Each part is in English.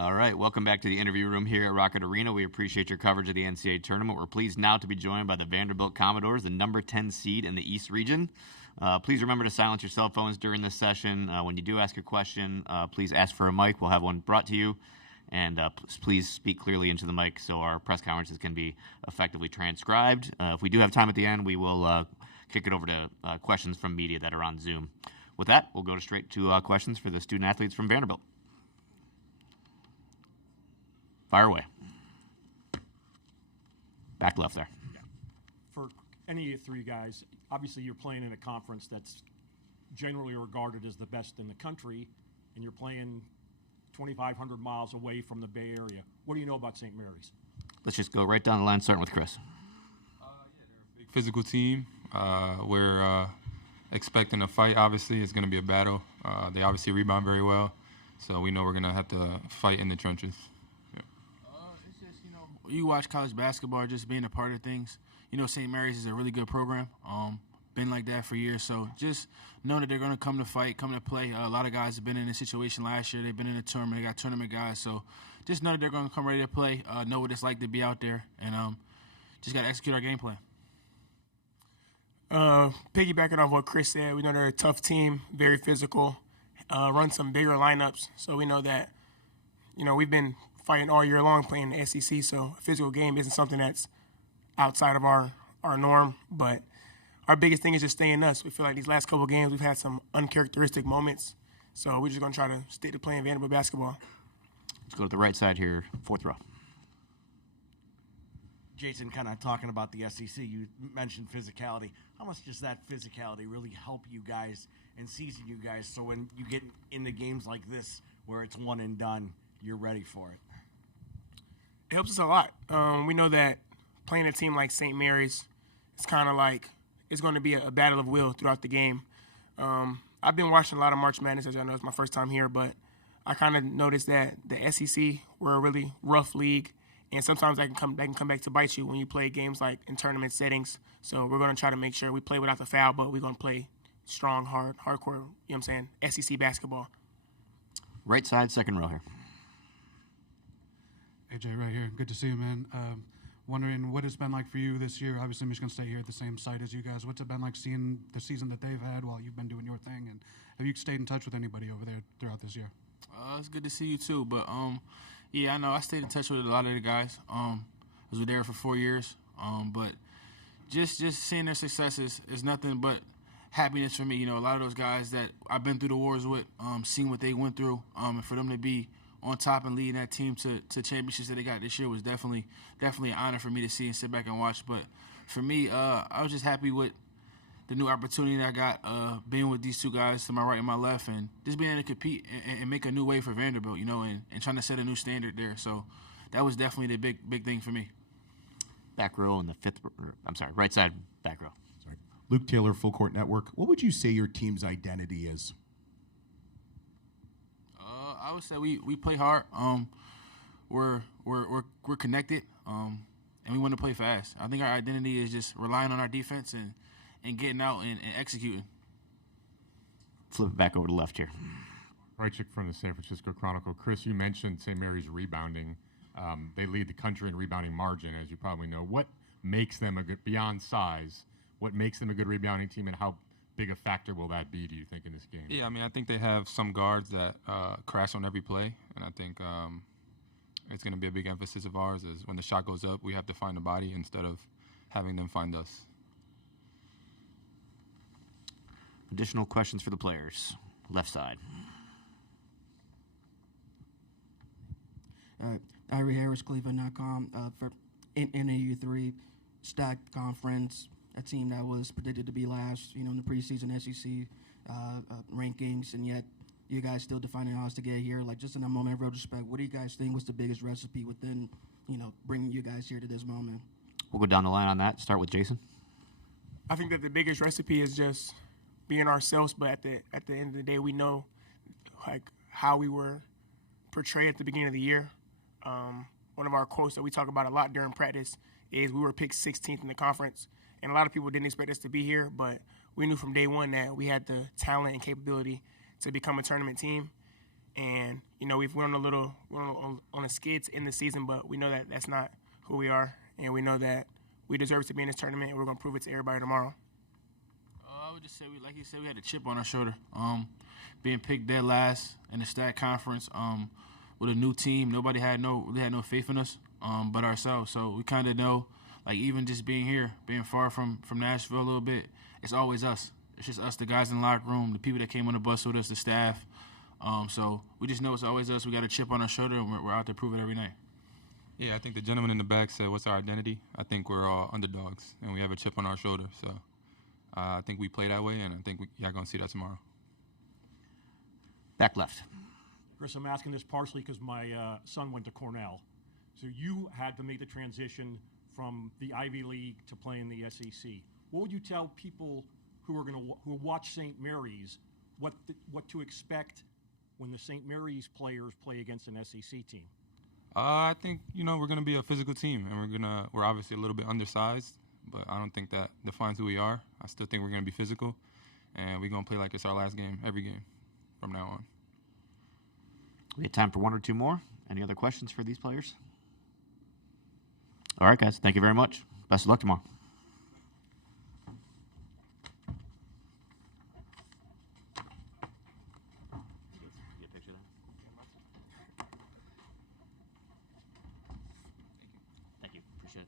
All right, welcome back to the interview room here at Rocket Arena. We appreciate your coverage of the NCAA tournament. We're pleased now to be joined by the Vanderbilt Commodores, the number 10 seed in the East region. Please remember to silence your cell phones during this session. When you do ask a question, please ask for a mic. We'll have one brought to you. And please speak clearly into the mic so our press conferences can be effectively transcribed. If we do have time at the end, we will kick it over to questions from media that are on Zoom. With that, we'll go straight to questions for the student athletes from Vanderbilt. Fire away. Back left there. Yeah. For any of you three guys, obviously you're playing in a conference that's generally regarded as the best in the country, and you're playing 2,500 miles away from the Bay Area. What do you know about St. Mary's? Let's just go right down the line, starting with Chris. They're a big physical team. We're expecting a fight, obviously. It's going to be a battle. They obviously rebound very well, so we know we're going to have to fight in the trenches. It's just, you watch college basketball, just being a part of things. St. Mary's is a really good program. Been like that for years, so just know that they're going to come to fight, come to play. A lot of guys have been in this situation last year. They've been in a tournament. They got tournament guys, so just know that they're going to come ready to play, know what it's like to be out there, and just got to execute our game plan. Piggybacking off what Chris said, we know they're a tough team, very physical, run some bigger lineups, so we know that, we've been fighting all year long playing the SEC, so a physical game isn't something that's outside of our norm, but our biggest thing is just staying us. We feel like these last couple of games we've had some uncharacteristic moments, so we're just going to try to stick to playing Vanderbilt basketball. Let's go to the right side here, fourth row. Jason, kind of talking about the SEC, you mentioned physicality. How much does that physicality really help you guys and season you guys so when you get into games like this where it's one and done, you're ready for it? It helps us a lot. We know that playing a team like St. Mary's, it's kind of like it's going to be a battle of will throughout the game. I've been watching a lot of March Madness, as I know it's my first time here, but I kind of noticed that the SEC, we're a really rough league, and sometimes that can come back to bite you when you play games like in tournament settings. So we're going to try to make sure we play without the foul, but we're going to play strong, hardcore, SEC basketball. Right side, second row here. AJ, right here. Good to see you, man. Wondering what it's been like for you this year. Obviously, Michigan State here at the same site as you guys. What's it been like seeing the season that they've had while you've been doing your thing? And have you stayed in touch with anybody over there throughout this year? It's good to see you too. But I know I stayed in touch with a lot of the guys. I was there for 4 years. But just seeing their successes is nothing but happiness for me. A lot of those guys that I've been through the wars with, seeing what they went through, and for them to be on top and leading that team to championships that they got this year was definitely an honor for me to see and sit back and watch. But for me, I was just happy with the new opportunity that I got, being with these two guys to my right and my left, and just being able to compete and make a new way for Vanderbilt, and trying to set a new standard there. So that was definitely the big thing for me. Back row on the right side, back row. Sorry. Luke Taylor, Full Court Network. What would you say your team's identity is? I would say we play hard. We're connected, and we want to play fast. I think our identity is just relying on our defense and getting out and executing. Flip it back over to left here. Right chick from the San Francisco Chronicle. Chris, you mentioned St. Mary's rebounding. They lead the country in rebounding margin, as you probably know. What makes them beyond size, what makes them a good rebounding team, and how big a factor will that be, do you think, in this game? Yeah, I think they have some guards that crash on every play, and I think it's going to be a big emphasis of ours is when the shot goes up, we have to find the body instead of having them find us. Additional questions for the players. Left side. Irie Harris, Cleveland.com. For NAU3, stacked conference, a team that was predicted to be last, in the preseason SEC rankings, and yet you guys still defining odds to get here. Like, just in a moment of retrospect, what do you guys think was the biggest recipe within, bringing you guys here to this moment? We'll go down the line on that. Start with Jason. I think that the biggest recipe is just being ourselves, but at the end of the day, we know how we were portrayed at the beginning of the year. One of our quotes that we talk about a lot during practice is we were picked 16th in the conference, and a lot of people didn't expect us to be here, but we knew from day one that we had the talent and capability to become a tournament team. And, we've went on a skid in the season, but we know that that's not who we are. And we know that we deserve to be in this tournament, and we're going to prove it to everybody tomorrow. I would just say, like you said, we had a chip on our shoulder. Being picked dead last in the stat conference with a new team, nobody had no faith in us but ourselves. So we kind of know, like, even just being here, being far from Nashville a little bit, it's always us. It's just us, the guys in the locker room, the people that came on the bus with us, the staff. So we just know it's always us. We got a chip on our shoulder, and we're out to prove it every night. Yeah, I think the gentleman in the back said, what's our identity? I think we're all underdogs, and we have a chip on our shoulder. So I think we play that way, and I think y'all going to see that tomorrow. Back left. Chris, I'm asking this partially because my son went to Cornell. So you had to make the transition from the Ivy League to playing the SEC. What would you tell people who watch St. Mary's what to expect when the St. Mary's players play against an SEC team? I think we're going to be a physical team, and we're obviously a little bit undersized, but I don't think that defines who we are. I still think we're going to be physical, and we're going to play like it's our last game, every game from now on. We have time for one or two more. Any other questions for these players? All right, guys. Thank you very much. Best of luck tomorrow. Thank you. Appreciate it.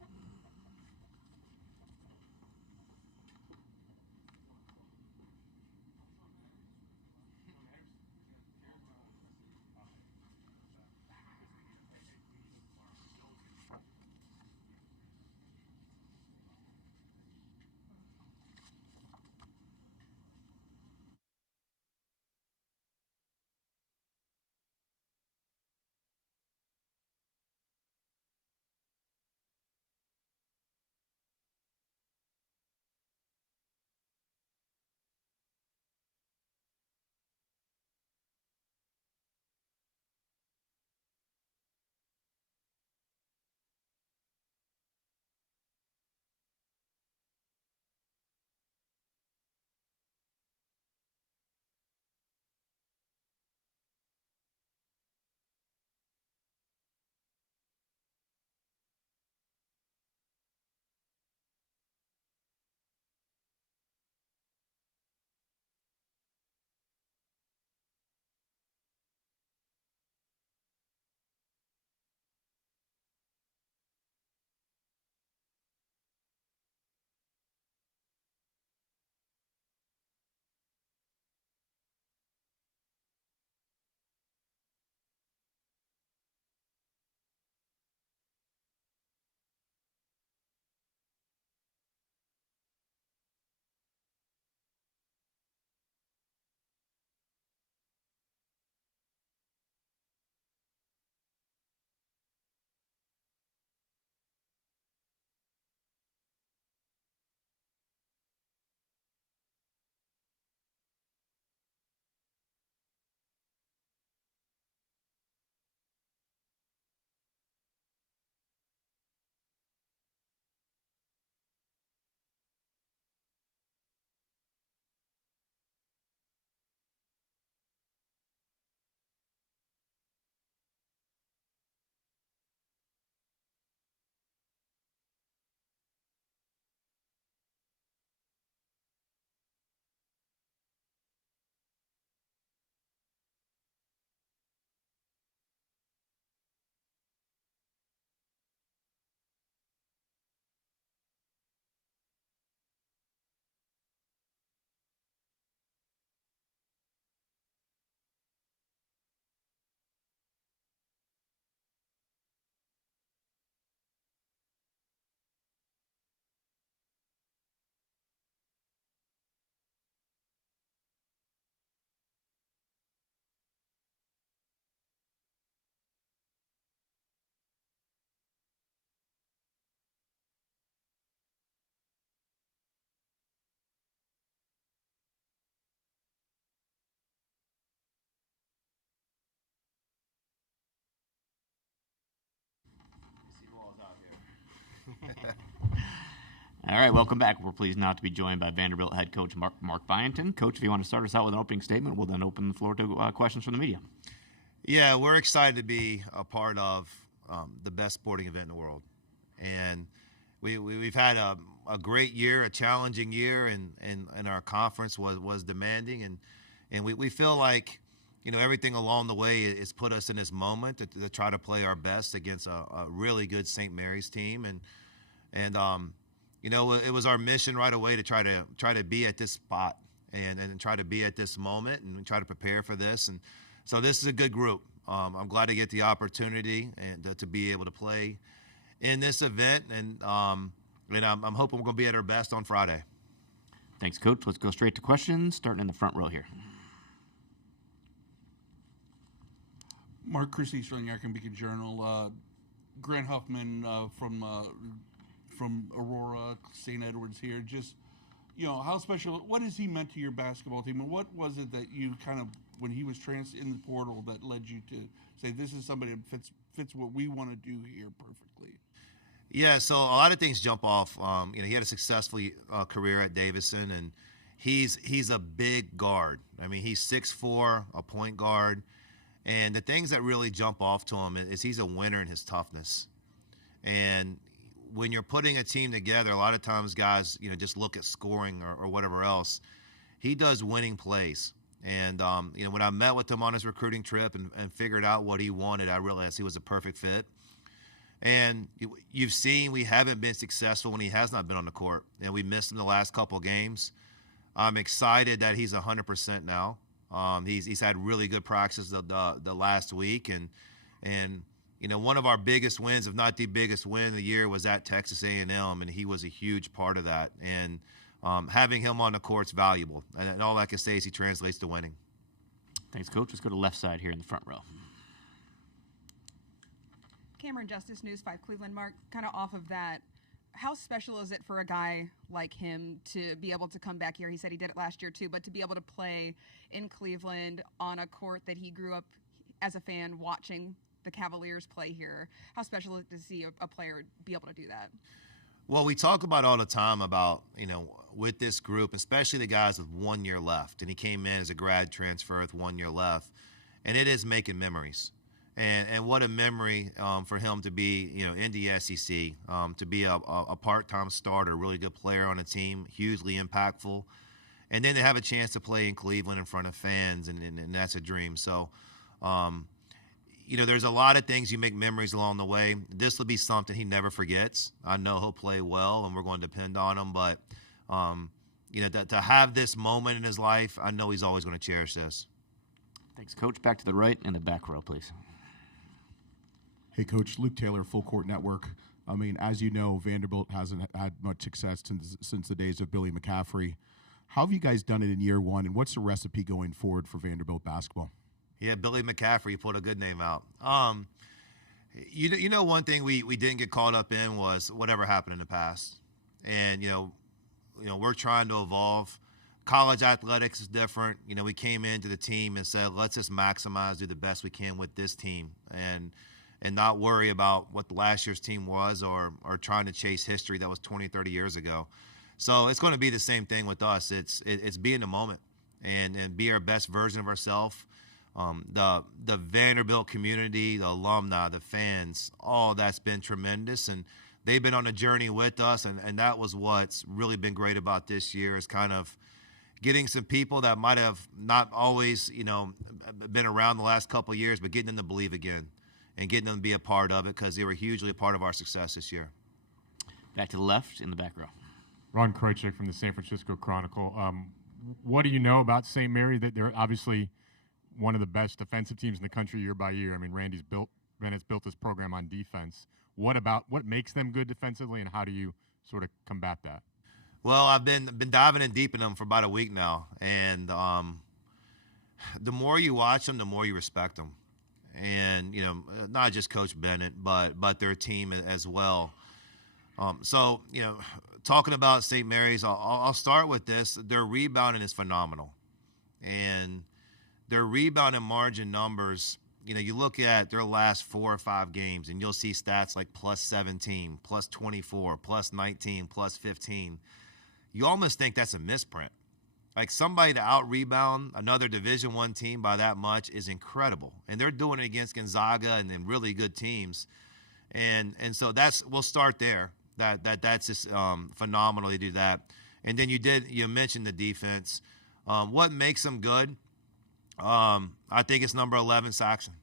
All right, welcome back. We're pleased now to be joined by Vanderbilt head coach Mark Byington. Coach, if you want to start us out with an opening statement, we'll then open the floor to questions from the media. Yeah, we're excited to be a part of the best sporting event in the world. And we've had a great year, a challenging year, and our conference was demanding. And we feel like, everything along the way has put us in this moment to try to play our best against a really good St. Mary's team. And it was our mission right away to try to be at this spot and try to be at this moment and try to prepare for this. And so this is a good group. I'm glad to get the opportunity and to be able to play in this event. And I'm hoping we're going to be at our best on Friday. Thanks, Coach. Let's go straight to questions, starting in the front row here. Mark Christie from the American Beacon Journal. Grant Huffman from Aurora, St. Edwards here. Just, how special, what has he meant to your basketball team? And what was it that you kind of, when he was in the portal, that led you to say, this is somebody that fits what we want to do here perfectly? Yeah, so a lot of things jump off. He had a successful career at Davidson, and he's a big guard. I mean, he's 6'4", a point guard. And the things that really jump off to him is he's a winner in his toughness. And when you're putting a team together, a lot of times guys, just look at scoring or whatever else. He does winning plays. And, when I met with him on his recruiting trip and figured out what he wanted, I realized he was a perfect fit. And you've seen we haven't been successful when he has not been on the court. And we missed him the last couple of games. I'm excited that he's 100% now. He's had really good practice the last week, and one of our biggest wins, if not the biggest win of the year, was at Texas A&M, and he was a huge part of that. And having him on the court's valuable, and all I can say is he translates to winning. Thanks, Coach. Let's go to left side here in the front row. Cameron Justice, News 5 Cleveland. Mark, kind of off of that, how special is it for a guy like him to be able to come back here? He said he did it last year too, but to be able to play in Cleveland on a court that he grew up as a fan watching the Cavaliers play here, how special is it to see a player be able to do that? Well, we talk about all the time about, with this group, especially the guys with 1 year left, and he came in as a grad transfer with 1 year left, and it is making memories. And what a memory for him to be, in the SEC, to be a part-time starter, really good player on a team, hugely impactful. And then to have a chance to play in Cleveland in front of fans, and that's a dream. So, there's a lot of things you make memories along the way. This will be something he never forgets. I know he'll play well, and we're going to depend on him. But, to have this moment in his life, I know he's always going to cherish this. Thanks, Coach. Back to the right in the back row, please. Hey, Coach, Luke Taylor, Full Court Network. I mean, as you know, Vanderbilt hasn't had much success since the days of Billy McCaffrey. How have you guys done it in year one, and what's the recipe going forward for Vanderbilt basketball? Yeah, Billy McCaffrey put a good name out. One thing we didn't get caught up in was whatever happened in the past. And, we're trying to evolve. College athletics is different. We came into the team and said, let's just maximize, do the best we can with this team. And not worry about what the last year's team was or trying to chase history that was 20, 30 years ago. So it's going to be the same thing with us. It's be in the moment and be our best version of ourselves. The Vanderbilt community, the alumni, the fans, all that's been tremendous. And they've been on a journey with us. And that was what's really been great about this year is kind of getting some people that might have not always, been around the last couple of years, but getting them to believe again. And getting them to be a part of it because they were hugely a part of our success this year. Back to the left in the back row. Ron Krojcik from the San Francisco Chronicle. What do you know about St. Mary? That they're obviously one of the best defensive teams in the country year by year. I mean, Randy's built this program on defense. What makes them good defensively, and how do you sort of combat that? Well, I've been diving in deep in them for about a week now, and the more you watch them, the more you respect them. And, not just Coach Bennett, but their team as well. Talking about St. Mary's, I'll start with this. Their rebounding is phenomenal. And their rebounding margin numbers, you look at their last 4 or 5 games, and you'll see stats like plus 17, plus 24, plus 19, plus 15. You almost think that's a misprint. Like somebody to out-rebound another Division I team by that much is incredible. And they're doing it against Gonzaga and then really good teams. And so we'll start there. That's just phenomenal to do that. And then you mentioned the defense. What makes them good? I think it's number 11, Saxon.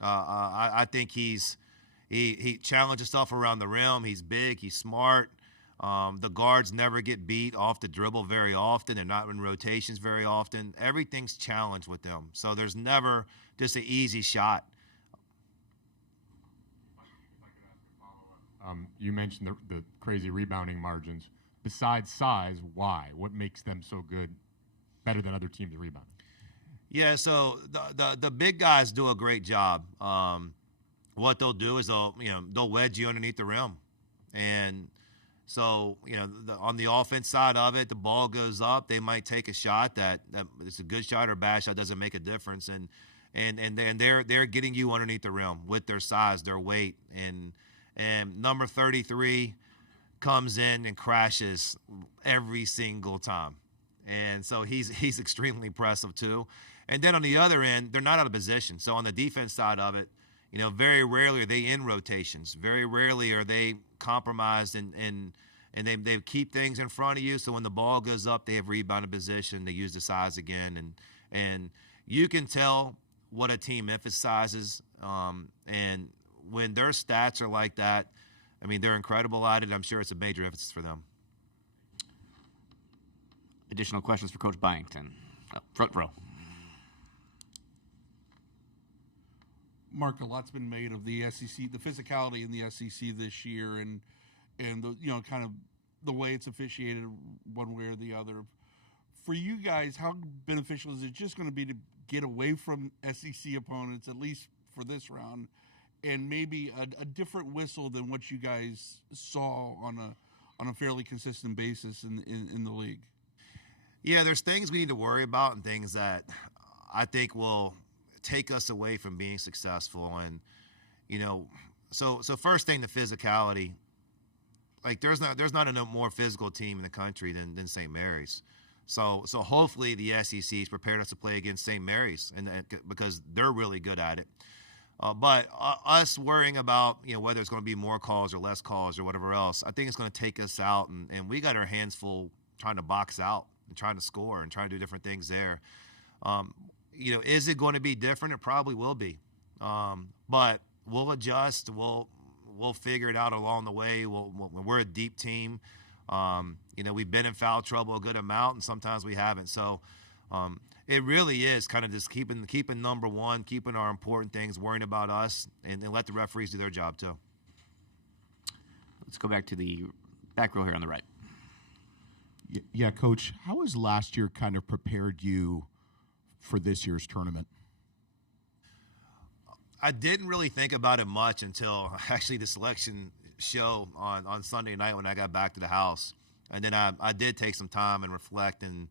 I think he challenges stuff around the rim. He's big. He's smart. The guards never get beat off the dribble very often. They're not in rotations very often. Everything's challenged with them. So there's never just an easy shot. You mentioned the crazy rebounding margins. Besides size, why? What makes them so good, better than other teams at rebounding? Yeah, so the big guys do a great job. What they'll do is they'll wedge you underneath the rim, and so on the offense side of it, the ball goes up. They might take a shot that it's a good shot or a bad shot, doesn't make a difference, and they're getting you underneath the rim with their size, their weight, and number 33 comes in and crashes every single time. And so he's extremely impressive too. And then on the other end, they're not out of position. So on the defense side of it, very rarely are they in rotations. Very rarely are they compromised and they keep things in front of you. So when the ball goes up, they have rebounded position. They use the size again. And you can tell what a team emphasizes. And when their stats are like that, I mean, they're incredible at it. I'm sure it's a major emphasis for them. Additional questions for Coach Byington. Front row. Mark, a lot's been made of the SEC, the physicality in the SEC this year, and the kind of the way it's officiated one way or the other. For you guys, how beneficial is it just going to be to get away from SEC opponents, at least for this round, and maybe a different whistle than what you guys saw on a fairly consistent basis in the league? Yeah, there's things we need to worry about and things that I think will take us away from being successful. And, so first thing, the physicality. Like there's not a more physical team in the country than St. Mary's. So hopefully the SEC's prepared us to play against St. Mary's because they're really good at it. But us worrying about whether it's going to be more calls or less calls or whatever else, I think it's going to take us out, and we got our hands full trying to box out and trying to score and trying to do different things there. Is it going to be different? It probably will be, but we'll adjust. We'll figure it out along the way. We're a deep team. We've been in foul trouble a good amount, and sometimes we haven't. So. It really is kind of just keeping number one, keeping our important things, worrying about us, and let the referees do their job too. Let's go back to the back row here on the right. Yeah, Coach, how has last year kind of prepared you for this year's tournament? I didn't really think about it much until actually the selection show on Sunday night when I got back to the house. And then I did take some time and reflect and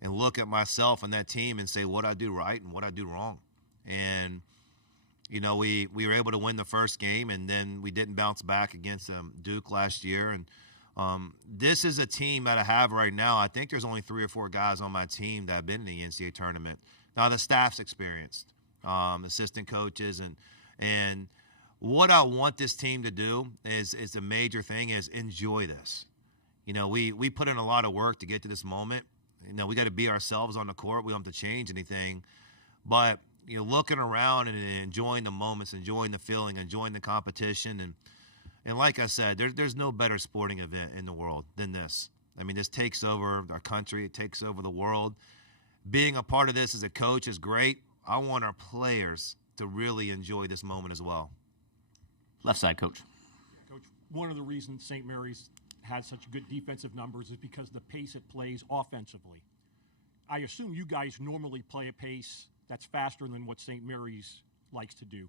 look at myself and that team and say what I do right and what I do wrong. And, we were able to win the first game, and then we didn't bounce back against Duke last year. And this is a team that I have right now. I think there's only 3 or 4 guys on my team that have been in the NCAA tournament. Now, the staff's experienced, assistant coaches. And what I want this team to do is a major thing is enjoy this. We put in a lot of work to get to this moment. We got to be ourselves on the court. We don't have to change anything. But, looking around and enjoying the moments, enjoying the feeling, enjoying the competition. And like I said, there's no better sporting event in the world than this. I mean, this takes over our country. It takes over the world. Being a part of this as a coach is great. I want our players to really enjoy this moment as well. Left side, Coach. Coach, one of the reasons St. Mary's has such good defensive numbers is because the pace it plays offensively. I assume you guys normally play a pace that's faster than what St. Mary's likes to do.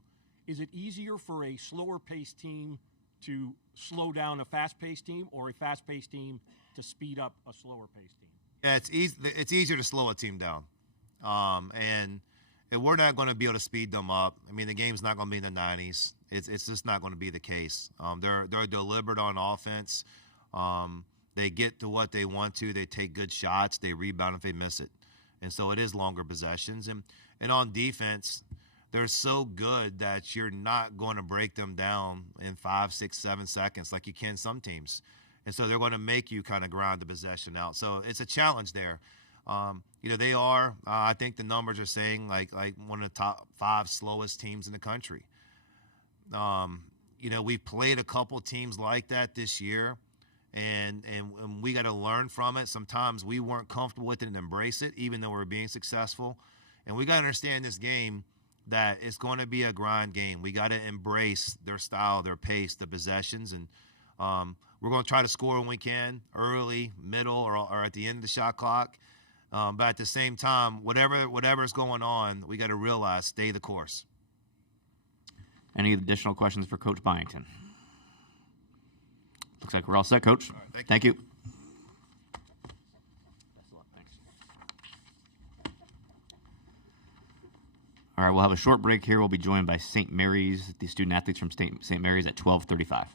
Is it easier for a slower-paced team to slow down a fast-paced team, or a fast-paced team to speed up a slower-paced team? Yeah, it's easier to slow a team down. And we're not going to be able to speed them up. I mean, the game's not going to be in the 90s. It's just not going to be the case. They're deliberate on offense. They get to what they want to. They take good shots. They rebound if they miss it. And so it is longer possessions. And on defense, they're so good that you're not going to break them down in 5, 6, 7 seconds like you can some teams. And so they're going to make you kind of grind the possession out. So it's a challenge there. They are, I think the numbers are saying like one of the top 5 slowest teams in the country. We've played a couple teams like that this year, and we got to learn from it. Sometimes we weren't comfortable with it and embrace it, even though we're being successful. And we got to understand this game that it's going to be a grind game. We got to embrace their style, their pace, the possessions, and we're going to try to score when we can, early, middle, or at the end of the shot clock. But at the same time, whatever is going on, we got to realize, stay the course. Any additional questions for Coach Byington? Looks like we're all set, Coach. Right, thank you. All right, we'll have a short break here. We'll be joined by St. Mary's, the student athletes from St. Mary's at 12:35.